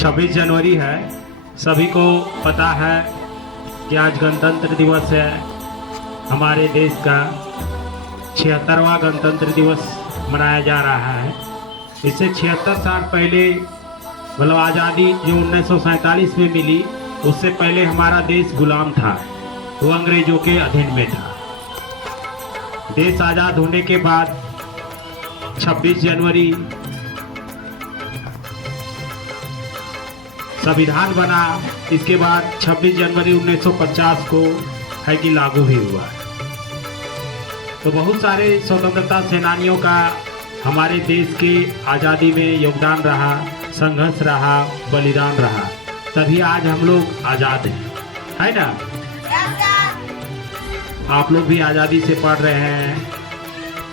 26 जनवरी है। सभी को पता है कि आज गणतंत्र दिवस है। हमारे देश का 76वां गणतंत्र दिवस मनाया जा रहा है। इससे 76 साल पहले मतलब आज़ादी जो 1947 में मिली, उससे पहले हमारा देश गुलाम था, वो अंग्रेजों के अधीन में था। देश आज़ाद होने के बाद 26 जनवरी संविधान बना। इसके बाद 26 जनवरी 1950 को है कि लागू भी हुआ है। तो बहुत सारे स्वतंत्रता सेनानियों का हमारे देश के आज़ादी में योगदान रहा, संघर्ष रहा, बलिदान रहा, तभी आज हम लोग आज़ाद हैं, है ना। आप लोग भी आज़ादी से पढ़ रहे हैं,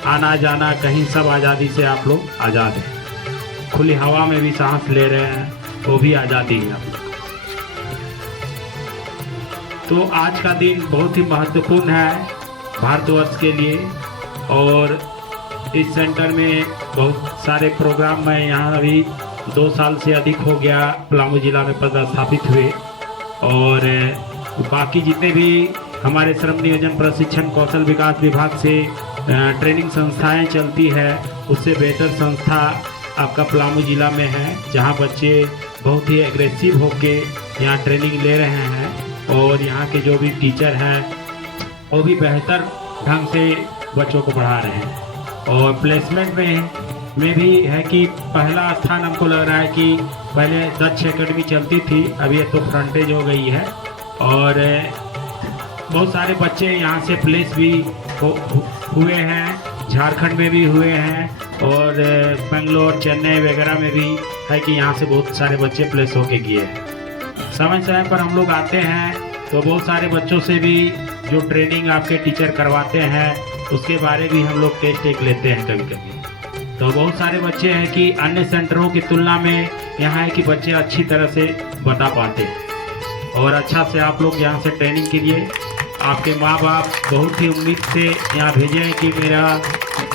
आना जाना कहीं सब आज़ादी से आप लोग आज़ाद हैं। खुली हवा में भी सांस ले रहे हैं, वो भी आज़ादी है आप लोग। तो आज का दिन बहुत ही महत्वपूर्ण है भारतवर्ष के लिए। और इस सेंटर में बहुत सारे प्रोग्राम मैं यहाँ अभी 2 साल से अधिक हो गया पलामू जिला में पदस्थापित हुए। और बाकी जितने भी हमारे श्रम नियोजन प्रशिक्षण कौशल विकास विभाग से ट्रेनिंग संस्थाएं चलती है, उससे बेहतर संस्था आपका पलामू जिला में है, जहां बच्चे बहुत ही एग्रेसिव होके यहाँ ट्रेनिंग ले रहे हैं। और यहाँ के जो भी टीचर हैं वो भी बेहतर ढंग से बच्चों को पढ़ा रहे हैं। और प्लेसमेंट में भी है कि पहला स्थान हमको लग रहा है कि पहले दक्ष एकेडमी चलती थी, अभी तो फ्रंटेज हो गई है। और बहुत सारे बच्चे यहाँ से प्लेस भी हुए हैं, झारखंड में भी हुए हैं, और बेंगलोर चेन्नई वगैरह में भी है कि यहाँ से बहुत सारे बच्चे प्लेस होके गए हैं। समय समय पर हम लोग आते हैं तो बहुत सारे बच्चों से भी जो ट्रेनिंग आपके टीचर करवाते हैं उसके बारे भी हम लोग टेस्ट एक लेते हैं कभी कभी। तो बहुत सारे बच्चे हैं कि अन्य सेंटरों की तुलना में यहाँ है कि बच्चे अच्छी तरह से बता पाते हैं। और अच्छा से आप लोग यहाँ से ट्रेनिंग के लिए आपके माँ बाप बहुत ही उम्मीद से यहाँ भेजे हैं कि मेरा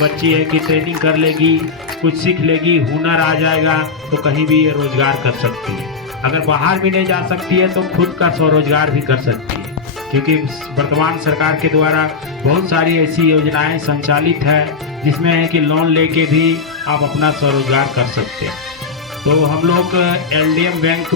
बच्ची है कि ट्रेनिंग कर लेगी, कुछ सीख लेगी, हुनर आ जाएगा तो कहीं भी ये रोजगार कर सकती है। अगर बाहर भी नहीं जा सकती है तो खुद का स्वरोजगार भी कर सकती है, क्योंकि वर्तमान सरकार के द्वारा बहुत सारी ऐसी योजनाएं संचालित है जिसमें है कि लोन लेके भी आप अपना स्वरोजगार कर सकते हैं। तो हम लोग एलडीएम बैंक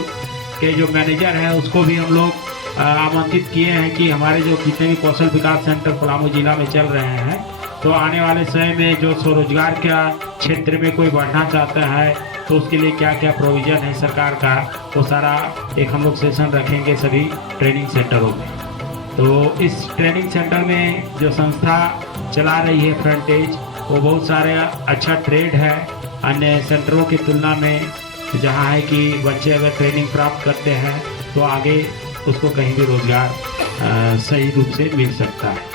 के जो मैनेजर हैं उसको भी हम लोग आमंत्रित किए हैं कि हमारे जो जितने भी कौशल विकास सेंटर पलामू जिला में चल रहे हैं, तो आने वाले समय में जो स्वरोजगार का क्षेत्र में कोई बढ़ना चाहता है तो उसके लिए क्या क्या प्रोविज़न है सरकार का, वो सारा एक हम लोग सेशन रखेंगे सभी ट्रेनिंग सेंटरों में। तो इस ट्रेनिंग सेंटर में जो संस्था चला रही है फ्रंटेज, वो बहुत सारे अच्छा ट्रेड है अन्य सेंटरों की तुलना में, जहाँ है कि बच्चे अगर ट्रेनिंग प्राप्त करते हैं तो आगे उसको कहीं भी रोजगार सही रूप से मिल सकता है।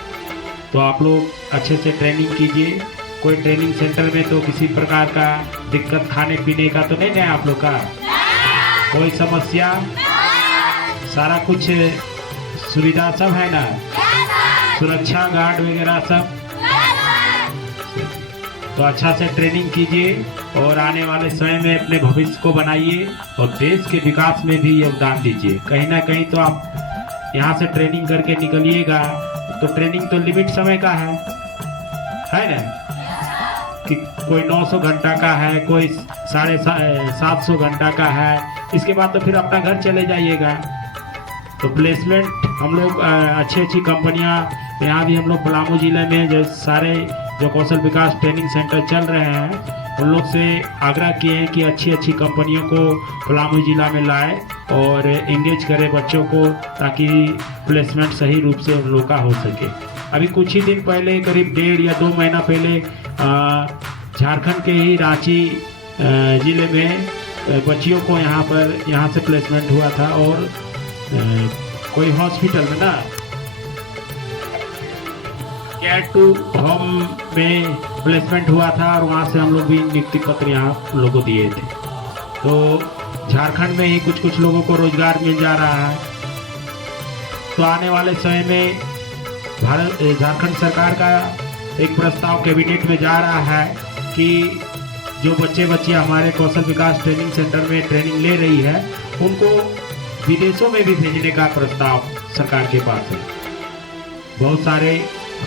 तो आप लोग अच्छे से ट्रेनिंग कीजिए। कोई ट्रेनिंग सेंटर में तो किसी प्रकार का दिक्कत खाने पीने का तो नहीं है आप लोग का? कोई समस्या? सारा कुछ सुविधा सब है ना? सुरक्षा गार्ड वगैरह सब? तो अच्छा से ट्रेनिंग कीजिए और आने वाले समय में अपने भविष्य को बनाइए और देश के विकास में भी योगदान दीजिए। कहीं ना कहीं तो आप यहाँ से ट्रेनिंग करके निकलिएगा तो ट्रेनिंग तो लिमिट समय का है ना, कि कोई 900 घंटा का है, कोई 750 घंटा का है, इसके बाद तो फिर अपना घर चले जाइएगा। तो प्लेसमेंट हम लोग अच्छी कंपनियां यहाँ भी हम लोग पलामू जिले में जो सारे जो कौशल विकास ट्रेनिंग सेंटर चल रहे हैं उन लोग से आग्रह किए हैं कि अच्छी कंपनियों को पलामू जिला में लाए और इंगेज करें बच्चों को, ताकि प्लेसमेंट सही रूप से उन लोग का हो सके। अभी कुछ ही दिन पहले, करीब 1.5 या 2 महीना पहले, झारखंड के ही रांची ज़िले में बच्चियों को यहाँ से प्लेसमेंट हुआ था। और कोई हॉस्पिटल में ना केयर टू होम में प्लेसमेंट हुआ था और वहाँ से हम लोग भी नियुक्ति पत्र यहाँ लोगों को दिए थे। तो झारखंड में ही कुछ लोगों को रोजगार मिल जा रहा है। तो आने वाले समय में झारखंड सरकार का एक प्रस्ताव कैबिनेट में जा रहा है कि जो बच्चे बच्चियाँ हमारे कौशल विकास ट्रेनिंग सेंटर में ट्रेनिंग ले रही है, उनको विदेशों में भी भेजने का प्रस्ताव सरकार के पास है। बहुत सारे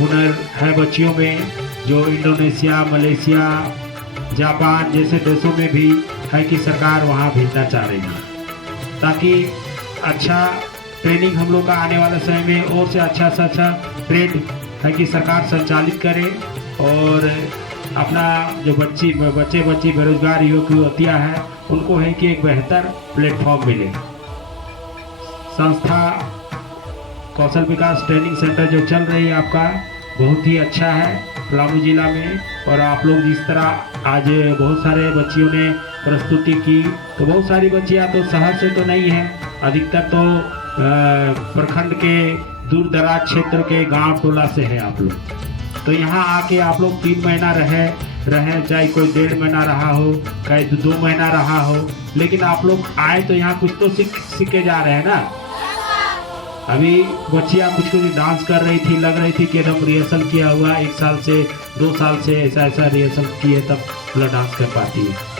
हुनर है बच्चियों में जो इंडोनेशिया, मलेशिया, जापान जैसे देशों में भी है कि सरकार वहाँ भेजना चाह रही है, ताकि अच्छा ट्रेनिंग हम लोग का आने वाले समय में और से अच्छा ट्रेड है कि सरकार संचालित करे और अपना जो बच्चे बेरोजगार युवक युवतियाँ हैं उनको है कि एक बेहतर प्लेटफॉर्म मिले। संस्था कौशल विकास ट्रेनिंग सेंटर जो चल रही है आपका बहुत ही अच्छा है पलामू जिला में। और आप लोग जिस तरह आज बहुत सारे बच्चियों ने प्रस्तुति की, तो बहुत सारी बच्चियाँ तो शहर से तो नहीं है, अधिकतर तो प्रखंड के दूर दराज क्षेत्र के गांव टोला से है आप लोग। तो यहाँ आके आप लोग 3 महीना रहे, चाहे कोई 1.5 महीना रहा हो, चाहे 2 महीना रहा हो, लेकिन आप लोग आए तो यहाँ कुछ तो सीख के जा रहे हैं ना। अभी बच्चियाँ कुछ डांस कर रही थी, लग रही थी कि एकदम रिहर्सल किया हुआ 1 साल से 2 साल से ऐसा रिहर्सल किए तब पूरा डांस कर पाती है।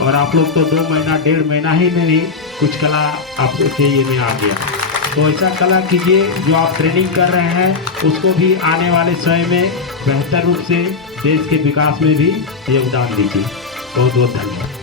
और आप लोग तो 2 महीना 1.5 महीना ही में भी कुछ कला आपके ये में आ गया। तो ऐसा कला कीजिए, जो आप ट्रेनिंग कर रहे हैं उसको भी आने वाले समय में बेहतर रूप से देश के विकास में भी योगदान दीजिए। बहुत बहुत धन्यवाद।